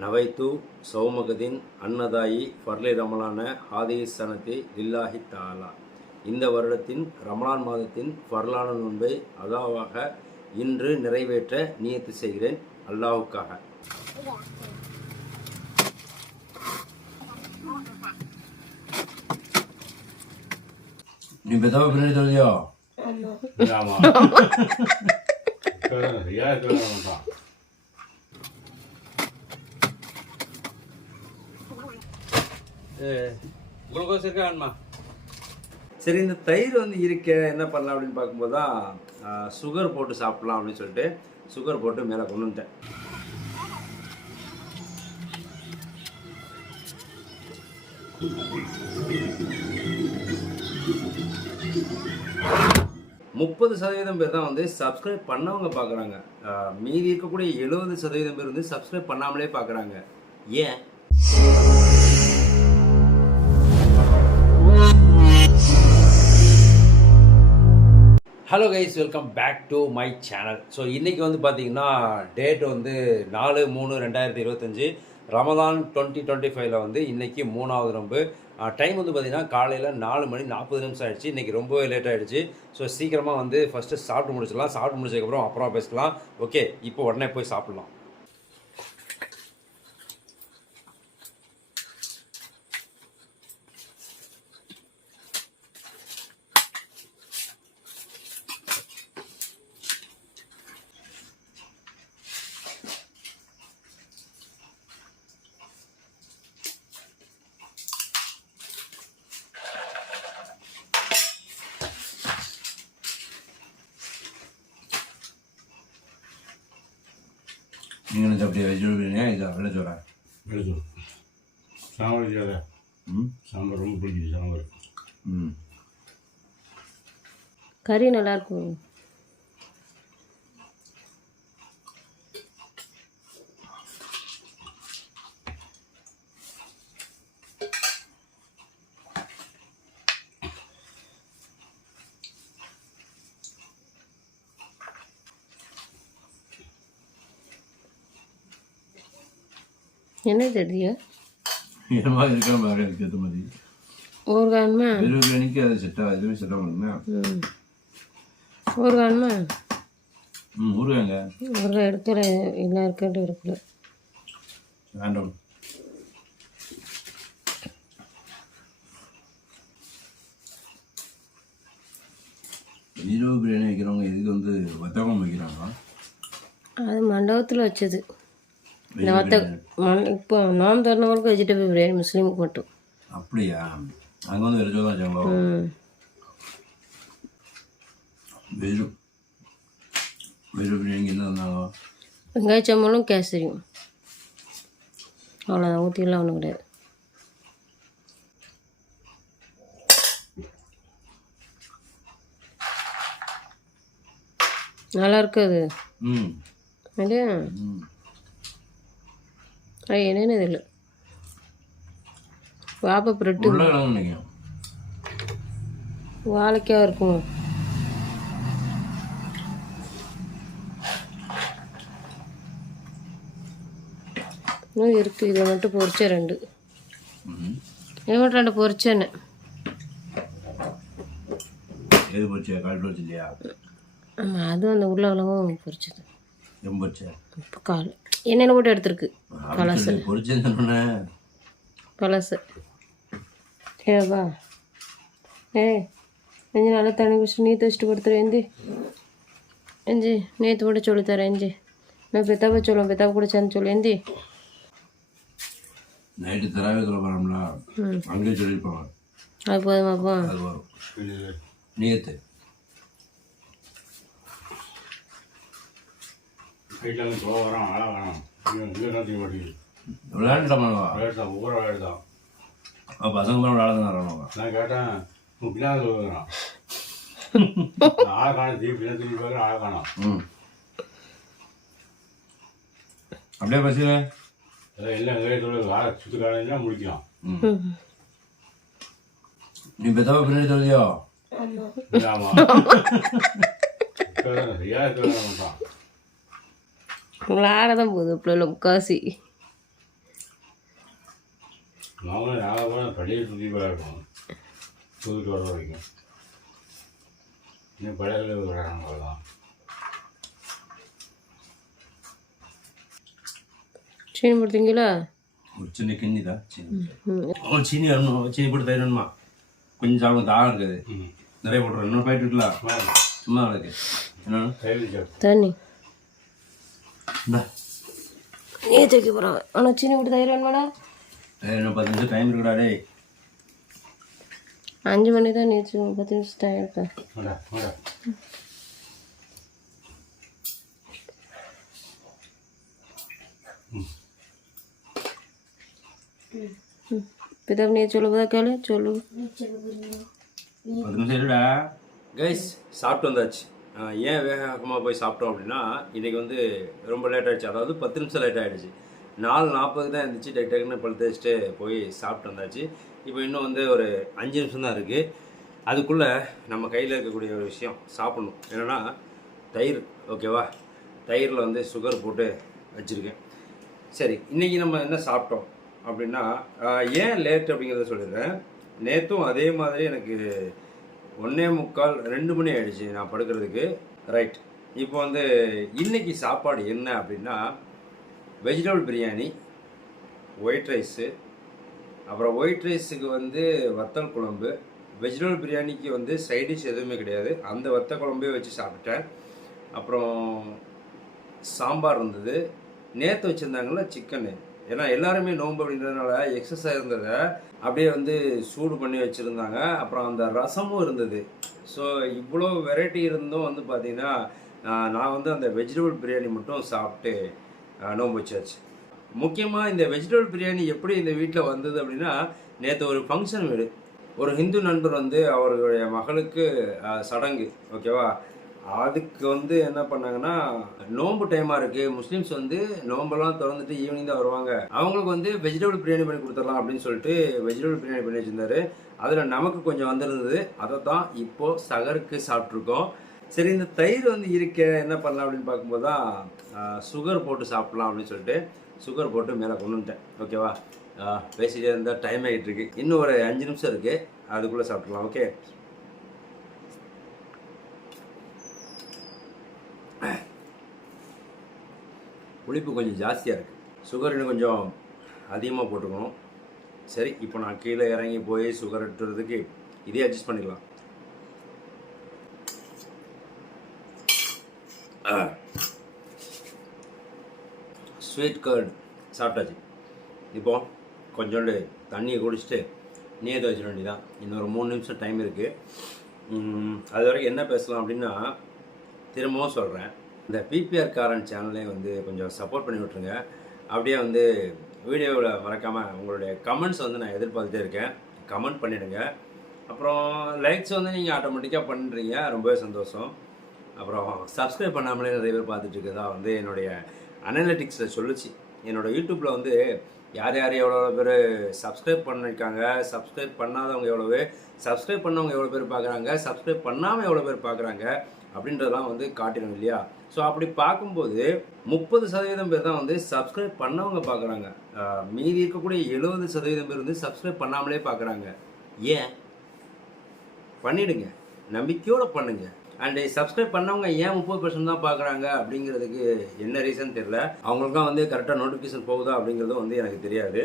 நவைத்து சௌமகதின் அன்னதாயி ஃபர்லே ரமலான ஹாதிய சனத்தை லில்லாஹி தாலா இந்த வருடத்தின் ரமலான் மாதத்தின் ஃபர்லான நோன்பை அதாவாக இன்று நிறைவேற்ற நியத்து செய்கிறேன். அல்லாஹுக்காக நீ பெதாவை பின்னாடி சொல்லியோ ஆமா. ஏன் சொல்ல மாட்டான் குளுக்கோஸ் இருக்கா வேணுமா சரி இந்த தயிர் வந்து இருக்க என்ன பண்ணலாம் அப்படின்னு பார்க்கும்போது தான் சுகர் போட்டு சாப்பிட்லாம் அப்படின்னு சொல்லிட்டு சுகர் போட்டு மேலே கொண்டு வந்துட்டேன். முப்பது சதவீதம் பேர் தான் வந்து சப்ஸ்கிரைப் பண்ணவங்க பார்க்குறாங்க. மீதி இருக்கக்கூடிய எழுபது சதவீதம் பேர் வந்து சப்ஸ்கிரைப் பண்ணாமலே பார்க்குறாங்க. ஏன்? Hello guys welcome back to my channel so இன்றைக்கி வந்து பார்த்தீங்கன்னா டேட் வந்து நாலு மூணு ரெண்டாயிரத்தி இருபத்தஞ்சி. ரமதான் டுவெண்ட்டி டுவெண்ட்டி ஃபைவ்ல வந்து இன்றைக்கி மூணாவது ரொம்ப டைம் வந்து பார்த்திங்கன்னா காலையில் நாலு மணி நாற்பது நிமிஷம் ஆகிடுச்சு இன்றைக்கி ரொம்பவே லேட் ஆகிடுச்சு ஸோ சீக்கிரமாக வந்து ஃபஸ்ட்டு சாப்பிட்டு முடிச்சிடலாம். சாப்பிட்டு முடிச்சதுக்கப்புறம் அப்புறம் பேசலாம் ஓகே இப்போ உடனே போய் சாப்பிட்லாம். நீங்கள் என்ன சாப்பிட்டியா வெஜிடபிள் பிரியாணியா? இதா சோறா? எழுது சாம்பார் வைக்காத ம்? சாம்பார் ரொம்ப பிடிக்குது சாம்பார். ம். கறி நல்லா என்ன தெரியும் என்ன மாதிரி இருக்கிற மாதிரி எனக்கு ஏற்ற மாதிரி. ஊறுகாணுமா வெறும் பிரியாணிக்கு அது செட் ஆகாது எதுவுமே செட் ஆகணுமே ம். ஊறுகாணுமா ம் ஊருவாங்க ஊறுகாய் எடுக்கல இல்லை இருக்கட்டும் எடுக்கல வேண்டாம். வெஜிடபிள் பிரியாணி வைக்கிறவங்க இதுக்கு வந்து வத்தகம் வைக்கிறாங்க? அது மண்டபத்தில் வச்சது. இந்த மண் இப்போ நான் திறந்தவங்களுக்கு வெஜிடபிள் பிரியாணி முஸ்லீமுக்கு மட்டும். அப்படியா? அங்கே வந்து தான் வச்சாங்களோ? பிரியாணிக்கு என்ன வந்தாங்க வெங்காய சம்பளம் கேசரியும் அவ்வளோதான் ஊற்றிக்கலாம் ஒன்றும் கிடையாது. நல்லா இருக்கு அது ம். இல்லையா? அது என்னென்னு இதில் வாப்பை பிரெட்டு. வாழைக்காய் இருக்கும். இன்னும் இருக்குது இதை மட்டும் பொரிச்சேன் ரெண்டு. இதை மட்டும் ரெண்டு எது கால் இல்லையா ஆமாம் அதுவும் அந்த உருளைக்கிழங்கும் பொரிச்சது. எம் போச்சு இப்போ கால். எண்ணெயில் போட்டு எடுத்துருக்கு? பழசு. பழசு. ஏவா ஏய் நெஞ்சு நல்லா தண்ணி குடிச்சு நீ வச்சுட்டு கொடுத்துரு எந்தி எஞ்சி நேற்று கூட சொல்லித்தரேன் எஞ்சி நான் பெத்தாவை சொல்லுவேன் பெத்தாவை குடிச்சான்னு சொல்லு எந்தி நைட்டு தராவே சொல்ல போகிறோம்ல அங்கேயே சொல்லியிருப்பாங்க அது போதுமாப்பா அது வரும் இது வீட்டில் இங்கே என்ன செய்ய மாட்டேங்குது விளையாண்டுட்டோமாவா விளையாடுதான் ஊற விளையாடுதான் பசங்க பூரா விளையாட தான் வரணும் நான் கேட்டேன் பின்னாடி சொல்லுறான் பின்னாடி திருப்பி பார்க்குறேன் ஆளை காணும். ம். அப்படியே அதான் எல்லாம் எங்கே சொல்லு ஆளை சுற்று காலையில முடிக்கலாம் நீ பெத்தவ பின்னாடி சொல்லியோ ஆமாம் ஏன் சொல்ல மாட்டான் விளாட தான் போகுது பிள்ளைல முக்காசி பள்ளியை சுற்றி விளையாடுவோம் புதுக்கு வர வரைக்கும். இன்னும் பழைய விளையாடுறாங்க அவ்வளோதான் சீனி போடுத்தீங்களா? ஒரு சின்ன கிண்ணி தான் சீனி சீனி வரணும் சீனி போட்டு தயிர் வேணுமா கொஞ்சம் சாப்பிடும் தாகம் இருக்குது. நிறைய போட்டுருவோம் இன்னொரு பாக்கெட் இருக்கலாம் மேம் சும்மா இருக்கு. என்ன தண்ணி. இந்தா நீ தூக்கி போகிறான் ஆனால் சீனி போட்டு தயிர் வேணுமாடா ஏய், இன்னும் பத்து நிமிஷம் டைம் இருக்குடா டேய் அஞ்சு மணி தான் நீ பத்து நிமிஷம் டைம் இருக்கா வாடா வாடா பிதாப் நீ சொல்லுவதா கேளு சொல்லு பத்து நிமிஷம் இருடா கைஸ் சாப்பிட்டு வந்தாச்சு ஆஹ் ஏன் வேகமாக போய் சாப்பிட்டோம் அப்படின்னா இன்றைக்கி வந்து ரொம்ப லேட் ஆகிடுச்சு அதாவது பத்து நிமிஷம் லேட் ஆகிடுச்சு நாலு நாற்பதுக்கு தான் இருந்துச்சு டக்கு டக்குன்னு பழு வச்சுட்டு போய் சாப்பிட்டு வந்தாச்சு. இப்போ இன்னும் வந்து ஒரு அஞ்சு நிமிஷம் தான் இருக்குது அதுக்குள்ளே நம்ம கையில் இருக்கக்கூடிய ஒரு விஷயம் சாப்பிட்ணும். என்னென்னா தயிர். ஓகேவா தயிரில் வந்து சுகர் போட்டு வச்சுருக்கேன். சரி இன்றைக்கி நம்ம என்ன சாப்பிட்டோம் அப்படின்னா ஏன் லேட் அப்படிங்கிறத சொல்லிடுறேன். நேற்றும் அதே மாதிரி எனக்கு ஒன்றே முக்கால் ரெண்டு மணி ஆகிடுச்சு நான் படுக்கிறதுக்கு. ரைட் இப்போ வந்து இன்னைக்கு சாப்பாடு என்ன அப்படின்னா வெஜிடபிள் பிரியாணி ஒயிட் ரைஸு அப்புறம் ஒயிட் ரைஸுக்கு வந்து வத்தல் குழம்பு வெஜிடபிள் பிரியாணிக்கு வந்து சைடிஷ் எதுவுமே கிடையாது. அந்த வத்த குழம்பே வச்சு சாப்பிட்டேன். அப்புறம் சாம்பார் இருந்தது. நேற்று வச்சுருந்தாங்கல்ல சிக்கனு ஏன்னா எல்லாருமே நோன்பு அப்படின்றதுனால எக்ஸஸாக இருந்ததை அப்படியே வந்து சூடு பண்ணி வச்சுருந்தாங்க. அப்புறம் அந்த ரசமும் இருந்தது. ஸோ இவ்வளோ வெரைட்டி இருந்தும் வந்து பார்த்தீங்கன்னா நான் வந்து அந்த வெஜிடபிள் பிரியாணி மட்டும் சாப்பிட்டு நோம்பு நோன்பு வச்சாச்சு. முக்கியமாக இந்த வெஜிடபிள் பிரியாணி எப்படி இந்த வீட்டில் வந்தது அப்படின்னா நேற்று ஒரு ஃபங்க்ஷன் வீடு. ஒரு ஹிந்து நண்பர் வந்து அவர்களுடைய மகளுக்கு சடங்கு ஓகேவா அதுக்கு வந்து என்ன பண்ணாங்கன்னா நோன்பு டைமாக இருக்குது முஸ்லீம்ஸ் வந்து நோம்பெல்லாம் திறந்துட்டு ஈவினிங் தான் வருவாங்க. அவங்களுக்கு வந்து வெஜிடபிள் பிரியாணி பண்ணி கொடுத்துடலாம் அப்படின்னு சொல்லிட்டு வெஜிடபிள் பிரியாணி பண்ணி வச்சிருந்தாரு. அதில் நமக்கு கொஞ்சம் வந்திருந்தது. அதை தான் இப்போது சகருக்கு சாப்பிட்ருக்கோம் சரி இந்த தயிர் வந்து இருக்க என்ன பண்ணலாம் அப்படின்னு பார்க்கும்போது தான் சுகர் போட்டு சாப்பிட்லாம் அப்படின்னு சொல்லிட்டு சுகர் போட்டு மேலே கொண்டு வந்துட்டேன். ஓகேவா பேசிகிட்டே இருந்தால் டைம் ஆகிட்டு இருக்கு. இன்னும் ஒரு அஞ்சு நிமிஷம் இருக்குது அதுக்குள்ளே சாப்பிட்லாம் ஓகே புளிப்பு கொஞ்சம் ஜாஸ்தியாக இருக்குது சுகர் இன்னும் கொஞ்சம் அதிகமாக போட்டுக்கணும். சரி இப்போ நான் கீழே இறங்கி போய் சுகர் எடுத்துறதுக்கு இதே அட்ஜஸ்ட் பண்ணிக்கலாம். ஸ்வீட் கர்ட் சாப்பிட்டாச்சு. இப்போ கொஞ்சோண்டு தண்ணியை குடிச்சிட்டு நீர் வச்சிட வேண்டியதான் இன்னொரு மூணு நிமிஷம் டைம் இருக்குது அது வரைக்கும் என்ன பேசலாம் அப்படின்னா திரும்பவும் சொல்கிறேன் இந்த பிபிஆர் காரன் சேனலையும் வந்து கொஞ்சம் சப்போர்ட் பண்ணி விட்ருங்க அப்படியே வந்து வீடியோவில் மறக்காமல் உங்களுடைய கமெண்ட்ஸ் வந்து நான் எதிர்பார்த்துட்டே இருக்கேன். கமெண்ட் பண்ணிடுங்க. அப்புறம் லைக்ஸ் வந்து நீங்கள் ஆட்டோமேட்டிக்காக பண்ணுறீங்க ரொம்பவே சந்தோஷம். அப்புறம் சப்ஸ்கிரைப் பண்ணாமலே நிறைய பேர் பார்த்துட்டுருக்கதா வந்து என்னுடைய அனலிட்டிக்ஸில் சொல்லுச்சு. என்னோடய யூடியூப்பில் வந்து யார் யார் எவ்வளோ பேர் சப்ஸ்கிரைப் பண்ணியிருக்காங்க சப்ஸ்கிரைப் பண்ணாதவங்க எவ்வளோ பேர் சப்ஸ்கிரைப் பண்ணவங்க எவ்வளோ பேர் பார்க்குறாங்க சப்ஸ்கிரைப் பண்ணாமல் எவ்வளோ பேர் பார்க்குறாங்க அப்படின்றதெல்லாம் வந்து காட்டிடும் இல்லையா? ஸோ அப்படி பார்க்கும்போது முப்பது சதவீதம் பேர் தான் வந்து சப்ஸ்கிரைப் பண்ணவங்க பார்க்குறாங்க. மீதி இருக்கக்கூடிய எழுபது சதவீதம் பேர் வந்து சப்ஸ்கிரைப் பண்ணாமலே பார்க்குறாங்க. ஏன்? பண்ணிடுங்க. நம்பிக்கையோடு பண்ணுங்க. அண்ட் சப்ஸ்கிரைப் பண்ணவங்க ஏன் முப்பது பர்சன்ட் தான் பார்க்குறாங்க அப்படிங்கிறதுக்கு என்ன ரீசன் தெரியல. அவங்களுக்கும் வந்து கரெக்டாக நோட்டிஃபிகேஷன் போகுதா அப்படிங்கிறதும் வந்து எனக்கு தெரியாது.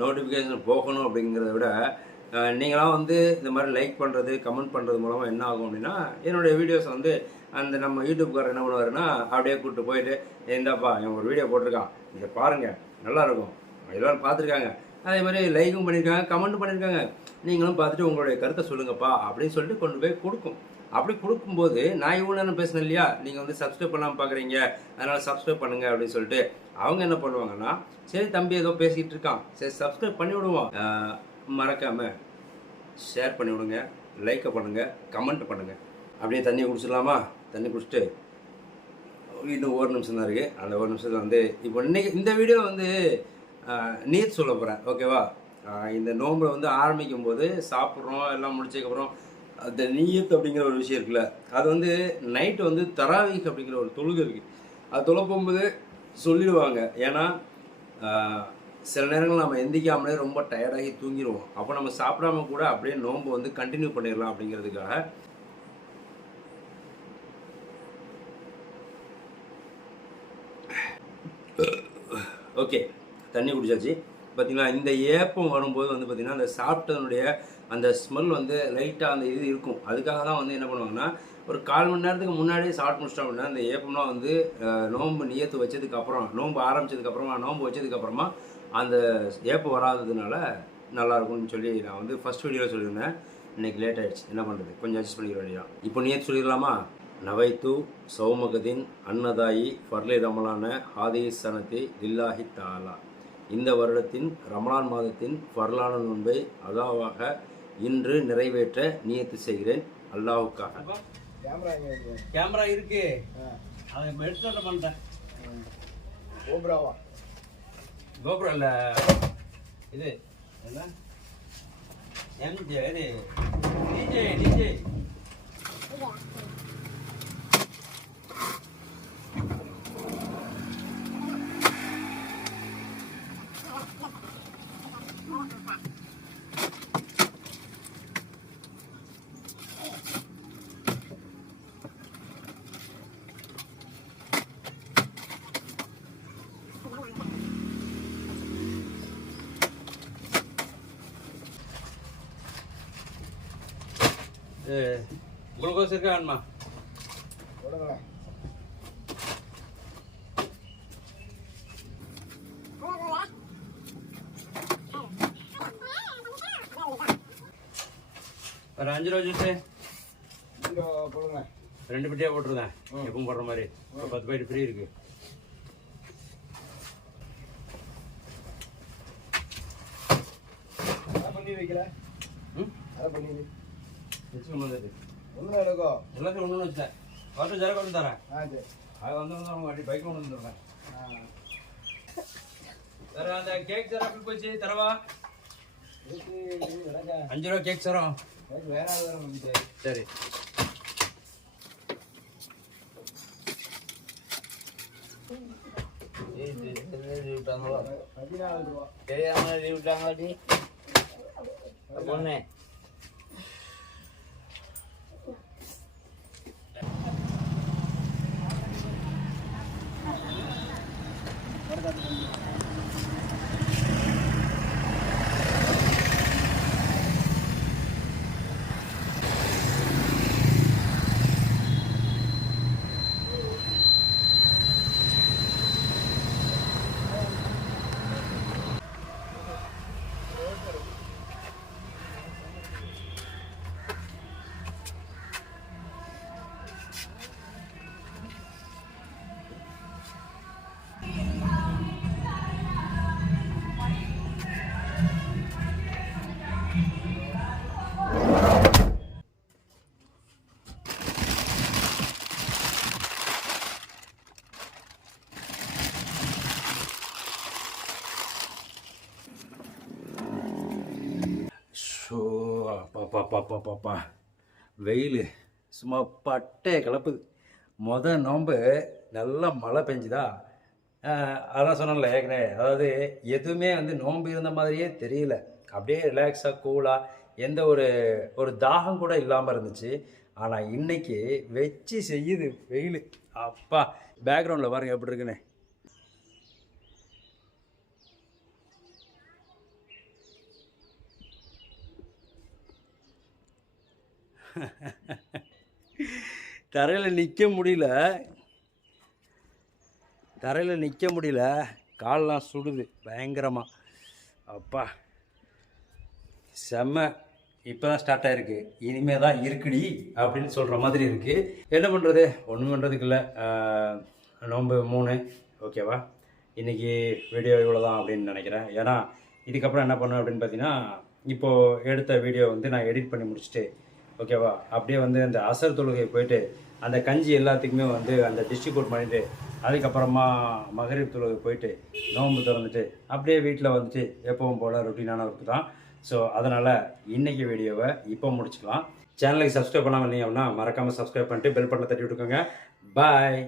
நோட்டிஃபிகேஷன் போகணும் அப்படிங்கிறத விட நீங்களாம் வந்து இந்த மாதிரி லைக் பண்ணுறது கமெண்ட் பண்ணுறது மூலமாக என்ன ஆகும் அப்படின்னா என்னுடைய வீடியோஸ் வந்து அந்த நம்ம யூடியூப்காரர் என்ன பண்ணுவாருன்னா அப்படியே கூப்பிட்டு போயிட்டு இந்தாப்பா இவன் ஒரு வீடியோ போட்டிருக்கான். இதை பாருங்கள் நல்லா இருக்கும். பார்த்துருக்காங்க. அதே மாதிரி லைக்கும் பண்ணியிருக்காங்க கமெண்ட்டும் பண்ணியிருக்காங்க நீங்களும் பார்த்துட்டு உங்களுடைய கருத்தை சொல்லுங்கப்பா அப்படின்னு சொல்லிட்டு கொண்டு போய் கொடுக்கும். அப்படி கொடுக்கும்போது நான் இவ்வளோ நேரம் பேசினேன் இல்லையா? நீங்கள் வந்து சப்ஸ்கிரைப் பண்ணாமல் பார்க்குறீங்க அதனால் சப்ஸ்கிரைப் பண்ணுங்க அப்படின்னு சொல்லிட்டு அவங்க என்ன பண்ணுவாங்கன்னா சரி தம்பி ஏதோ பேசிகிட்டு இருக்கான். சரி சப்ஸ்கிரைப் பண்ணி விடுவோம். மறக்காமல் ஷேர் பண்ணி விடுங்க லைக்கை பண்ணுங்கள் கமெண்ட் பண்ணுங்கள் அப்படியே தண்ணி குடிச்சிடலாமா? தண்ணி குடிச்சிட்டு இன்னும் ஒரு நிமிஷம் தான் இருக்குது அந்த ஒரு நிமிஷத்தில் வந்து இப்போ இன்னைக்கு இந்த வீடியோ வந்து நீர் சொல்ல போகிறேன் ஓகேவா இந்த நோன்பை வந்து ஆரம்பிக்கும் போது சாப்பிட்றோம் எல்லாம் முடிச்சதுக்கப்புறம் அந்த நீயத் அப்படிங்கிற ஒரு விஷயம் இருக்குல்ல அது வந்து நைட்டு வந்து தராவிக் அப்படிங்கிற ஒரு தொழுகை இருக்குது அது தொலை போகும்போது சொல்லிடுவாங்க. ஏன்னா சில நேரங்கள் நம்ம எந்திக்காமலே ரொம்ப டயர்டாகி தூங்கிடுவோம். அப்போ நம்ம சாப்பிடாம கூட அப்படியே நோன்பு வந்து கண்டினியூ பண்ணிடலாம் அப்படிங்கிறதுக்காக. ஓகே தண்ணி குடிச்சாச்சு. பார்த்தீங்கன்னா இந்த ஏப்பம் வரும்போது வந்து பார்த்திங்கன்னா அந்த சாப்பிட்டதனுடைய அந்த ஸ்மெல் வந்து லைட்டாக அந்த இது இருக்கும். அதுக்காக தான் வந்து என்ன பண்ணுவாங்கன்னா ஒரு கால் மணி நேரத்துக்கு முன்னாடியே சாப்பிட்டு முடிச்சிட்டோம் அப்படின்னா அந்த ஏப்பம்லாம் வந்து அஹ், நோன்பு நியத்து வச்சதுக்கப்புறம் நோன்பு ஆரம்பிச்சதுக்கப்புறமா நோன்பு வச்சதுக்கப்புறமா அந்த ஏப்பம் வராததுனால நல்லா இருக்கும்னு சொல்லி நான் வந்து ஃபர்ஸ்ட் வீடியோவில் சொல்லியிருந்தேன். இன்னைக்கு லேட் ஆயிடுச்சு. என்ன பண்ணுறது கொஞ்சம் அட்ஜஸ்ட் பண்ணிக்க வேண்டியதான் இப்போ நியத்து சொல்லிடலாமா நவைத்து சௌமகதின் அன்னதாயி ஃபர்லே ரமலான ஹாதி சனதி லில்லாஹி தாலா இந்த வருடத்தின் ரமலான் மாதத்தின் ஃபர்லான நோன்பை அதாவாக இன்று நிறைவேற்ற நியத்து செய்கிறேன். அல்லாஹுக்காக கேமரா இருக்கு? அதை பண்ணிட்டேன் ஓப்ராவா கோபுரம் இல்லை. இது என்ன? எம்ஜே இது டிஜே டிஜே குளுக்கோஸ் இருக்கா வேணுமா? ஒரு அஞ்சு ரூபா ஜூஸு ரெண்டு பெட்டியாக போட்டுருந்தேன். எப்பவும் போடுற மாதிரி. ஒரு பத்து பாக்கெட் ஃப்ரீ இருக்கு அதை பண்ணி வைக்கல ம் அதை பண்ணி வை வச்சுக்கணும் வந்தது எடுக்கோ எல்லாத்தையும் ஒன்று ஜர கொண்டு தரேன் ஆ சரி அது வந்து வந்து அவங்க வண்டி பைக் கொண்டு வந்துடுறேன் வேற அந்த கேக் எப்படி போச்சு தரவா அஞ்சு ரூபா கேக் எனக்கு வேற சரி பதினாலு ரூபா பொண்ணு பா பாப்பா பாப்பா வெயில். சும்மா பட்டே கிளப்புது. மொத நோம்பு நல்லா மழை பெஞ்சுதா? அதெல்லாம் அதான் சொன்னேன்ல ஏற்கனவே. அதாவது எதுவுமே வந்து நோன்பு இருந்த மாதிரியே தெரியல. அப்படியே ரிலாக்ஸாக கூலாக எந்த ஒரு ஒரு தாகம் கூட இல்லாமல் இருந்துச்சு. ஆனால் இன்னைக்கு வச்சு செய்யுது வெயில். அப்பா பேக்ரவுண்டில் பாருங்க எப்படி இருக்குன்னு. தரையில் நிற்க முடியல. தரையில் நிற்க முடியல. கால்லாம் சுடுது பயங்கரமாக அப்பா. செம்ம. இப்போ தான் ஸ்டார்ட் ஆகிருக்கு இனிமே தான் இருக்குடி அப்படின்னு சொல்கிற மாதிரி இருக்குது என்ன பண்ணுறது ஒன்றும் பண்ணுறதுக்கு இல்லை. நோம்பு மூணு. ஓகேவா? இன்றைக்கி வீடியோ இவ்வளோ தான் அப்படின்னு நினைக்கிறேன். ஏன்னா இதுக்கப்புறம் என்ன பண்ணுவேன் அப்படின்னு பார்த்தீங்கன்னா இப்போது எடுத்த வீடியோ வந்து நான் எடிட் பண்ணி முடிச்சுட்டு ஓகேவா? அப்படியே வந்து அந்த அசர் தொழுகை போயிட்டு அந்த கஞ்சி எல்லாத்துக்குமே வந்து அந்த டிஸ்ட்ரிபியூட் பண்ணிவிட்டு அதுக்கப்புறமா மகரிப் தொழுகை போயிட்டு நோன்பு திறந்துட்டு அப்படியே வீட்டில் வந்துட்டு எப்பவும் போல் ரொட்டீனான ஒர்க்கு தான். ஸோ அதனால் இன்றைக்கி வீடியோவை இப்போ முடிச்சுக்கலாம். சேனலுக்கு சப்ஸ்கிரைப் பண்ணாமல் இல்லைங்க அப்படின்னா மறக்காமல் சப்ஸ்கிரைப் பண்ணிட்டு பெல் பட்டனை தட்டி விட்டுக்கோங்க. பாய்